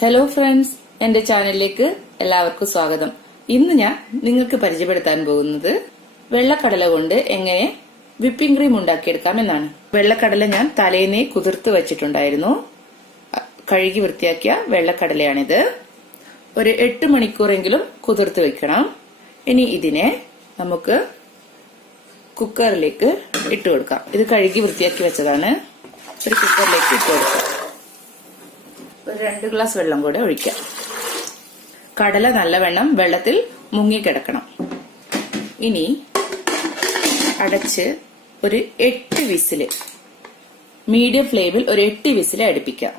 Hello friends, എന്റെ ചാനലിലേക്ക് എല്ലാവർക്കും സ്വാഗതം. ഇന്ന് ഞാൻ നിങ്ങൾക്ക് പരിചയപ്പെടുത്താൻ പോകുന്നത് വെള്ളക്കടല കൊണ്ട് എങ്ങനെ വിപ്പിംഗ് ക്രീം ഉണ്ടാക്കിയെടുക്കാം എന്നാണ്. വെള്ളക്കടല ഞാൻ തലേന്നേ കുതിർത്ത് വെച്ചിട്ടുണ്ടായിരുന്നു. കഴുകി വൃത്തിയാക്കിയ വെള്ളക്കടലയാണിത്. ഒരു 8 മണിക്കൂറെങ്കിലും കുതിർത്ത് വെക്കണം. ഇനി ഇതിനെ നമുക്ക് കുക്കറിലേക്ക് ഇട്ട് കൊടുക്കാം. ഇത് കഴുകി വൃത്തിയാക്കി വെച്ചതാണ്. ഒരു കുക്കറിലേക്ക് ഇട്ട് കൊടുക്കാം. ഒരു 2 ഗ്ലാസ് വെള്ളം കൂടെ ഒഴിക്കാം. കടല നല്ലവണ്ണം വെള്ളത്തിൽ മുങ്ങിക്കിടക്കണം. ഇനി അടച്ച് ഒരു 8 വിസില്, മീഡിയം ഫ്ലെയിമിൽ ഒരു 8 വിസില് അടുപ്പിക്കാം.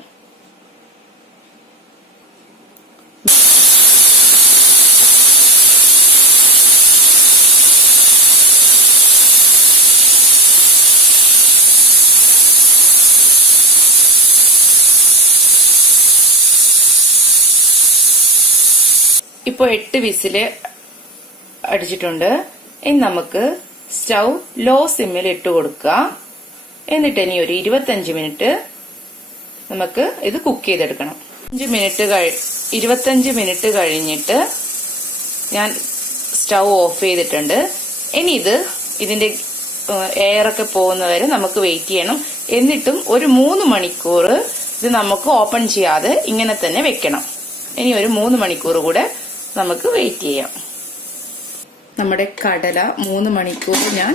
ഇപ്പൊ 8 വിസില് അടിച്ചിട്ടുണ്ട്. ഇനി നമുക്ക് സ്റ്റൗ ലോ സിമ്മിൽ ഇട്ട് കൊടുക്കുക. എന്നിട്ട് ഇനി ഒരു 25 മിനിറ്റ് നമുക്ക് ഇത് കുക്ക് ചെയ്തെടുക്കണം. 25 മിനിറ്റ് കഴിഞ്ഞിട്ട് ഞാൻ സ്റ്റൗ ഓഫ് ചെയ്തിട്ടുണ്ട്. ഇനി ഇതിന്റെ എയറൊക്കെ പോകുന്നവരെ നമുക്ക് വെയിറ്റ് ചെയ്യണം. എന്നിട്ടും ഒരു 3 മണിക്കൂർ ഇത് നമുക്ക് ഓപ്പൺ ചെയ്യാതെ ഇങ്ങനെ തന്നെ വെക്കണം. ഇനി ഒരു 3 മണിക്കൂർ കൂടെ നമുക്ക് വെയിറ്റ് ചെയ്യാം. നമ്മുടെ കടല 3 മണിക്കൂർ ഞാൻ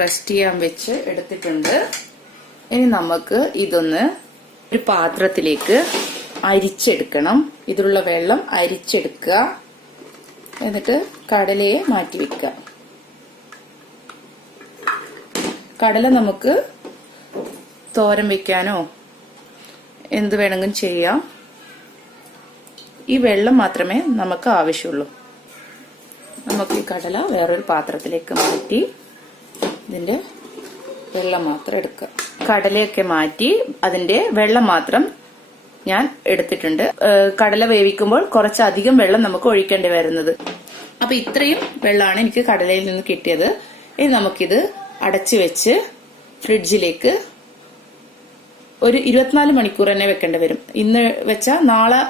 റെസ്റ്റ് ചെയ്യാൻ വെച്ച് എടുത്തിട്ടുണ്ട്. ഇനി നമുക്ക് ഇതൊന്ന് ഒരു പാത്രത്തിലേക്ക് അരിച്ചെടുക്കണം. ഇതിലുള്ള വെള്ളം അരിച്ചെടുക്കുക. എന്നിട്ട് കടലയെ മാറ്റി വെക്കുക. കടല നമുക്ക് തോരൻ വെക്കാനോ എന്ത് വേണമെങ്കിലും ചെയ്യാം. ഈ വെള്ളം മാത്രമേ നമുക്ക് ആവശ്യമുള്ളൂ. നമുക്ക് ഈ കടല വേറൊരു പാത്രത്തിലേക്ക് മാറ്റി ഇതിന്റെ വെള്ളം മാത്രം എടുക്കുക. കടലയൊക്കെ മാറ്റി അതിന്റെ വെള്ളം മാത്രം ഞാൻ എടുത്തിട്ടുണ്ട്. കടല വേവിക്കുമ്പോൾ കുറച്ചധികം വെള്ളം നമുക്ക് ഒഴിക്കേണ്ടി വരുന്നത്. അപ്പൊ ഇത്രയും വെള്ളമാണ് എനിക്ക് കടലയിൽ നിന്ന് കിട്ടിയത്. ഇനി നമുക്കിത് അടച്ചു വെച്ച് ഫ്രിഡ്ജിലേക്ക് ഒരു 24 മണിക്കൂർ തന്നെ വെക്കേണ്ടി വരും. ഇന്ന് വെച്ചാൽ നാളെ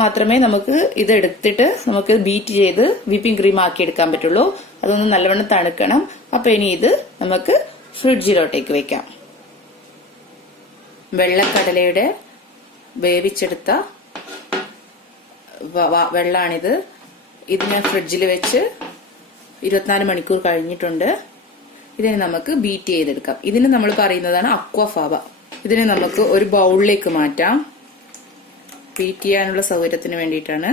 മാത്രമേ നമുക്ക് ഇത് എടുത്തിട്ട് നമുക്ക് ബീറ്റ് ചെയ്ത് വിപ്പിംഗ് ക്രീം ആക്കി എടുക്കാൻ പറ്റുള്ളൂ. അതൊന്ന് നല്ലവണ്ണം തണുക്കണം. അപ്പൊ ഇനി ഇത് നമുക്ക് ഫ്രിഡ്ജിലോട്ടേക്ക് വെക്കാം. വെള്ളക്കടലയുടെ വേവിച്ചെടുത്ത വെള്ളാണിത്. ഇത് ഞാൻ ഫ്രിഡ്ജിൽ വെച്ച് 24 മണിക്കൂർ കഴിഞ്ഞിട്ടുണ്ട്. ഇതിനെ നമുക്ക് ബീറ്റ് ചെയ്തെടുക്കാം. ഇതിന് നമ്മൾ പറയുന്നതാണ് അക്വാഫാബ. ഇതിനെ നമുക്ക് ഒരു ബൗളിലേക്ക് മാറ്റാം. ബീറ്റ് ചെയ്യാനുള്ള സൗകര്യത്തിന് വേണ്ടിയിട്ടാണ്.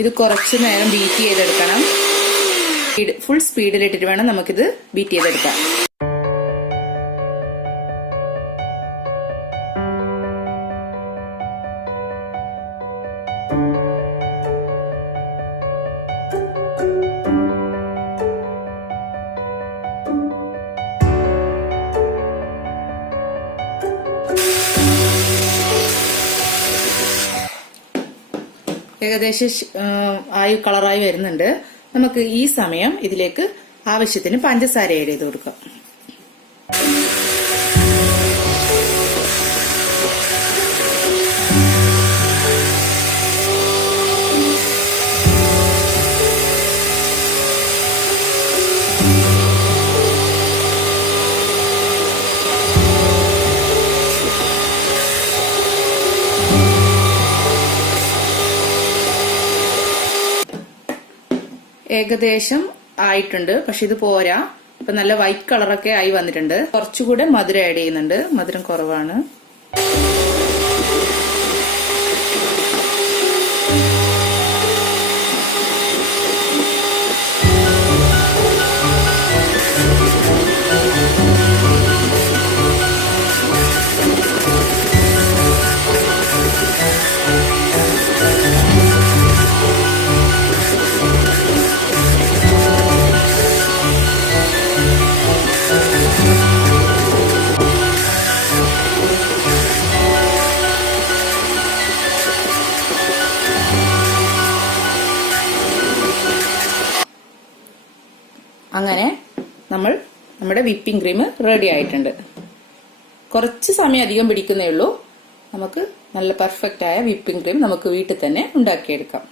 ഇത് കുറച്ചു നേരം ബീറ്റ് ചെയ്തെടുക്കണം. ഫുൾ സ്പീഡിലിട്ടിട്ട് വേണം നമുക്കിത് ബീറ്റ് ചെയ്തെടുക്കാം. ഏകദേശം കളറായി വരുന്നുണ്ട്. നമുക്ക് ഈ സമയം ഇതിലേക്ക് ആവശ്യത്തിന് പഞ്ചസാര ആഡ് ചെയ്ത് കൊടുക്കാം. ഏകദേശം ആയിട്ടുണ്ട്. പക്ഷെ ഇത് പോരാ. ഇപ്പൊ നല്ല വൈറ്റ് കളറൊക്കെ ആയി വന്നിട്ടുണ്ട്. കുറച്ചുകൂടെ മധുരം ആഡ് ചെയ്യുന്നുണ്ട്. മധുരം കുറവാണ്. അങ്ങനെ നമ്മുടെ വിപ്പിംഗ് ക്രീം റെഡി ആയിട്ടുണ്ട്. കുറച്ച് സമയം അധികം പിടിക്കുന്നേ ഉള്ളൂ. നമുക്ക് നല്ല പെർഫെക്റ്റ് ആയ വിപ്പിംഗ് ക്രീം നമുക്ക് വീട്ടിൽ തന്നെ ഉണ്ടാക്കിയെടുക്കാം.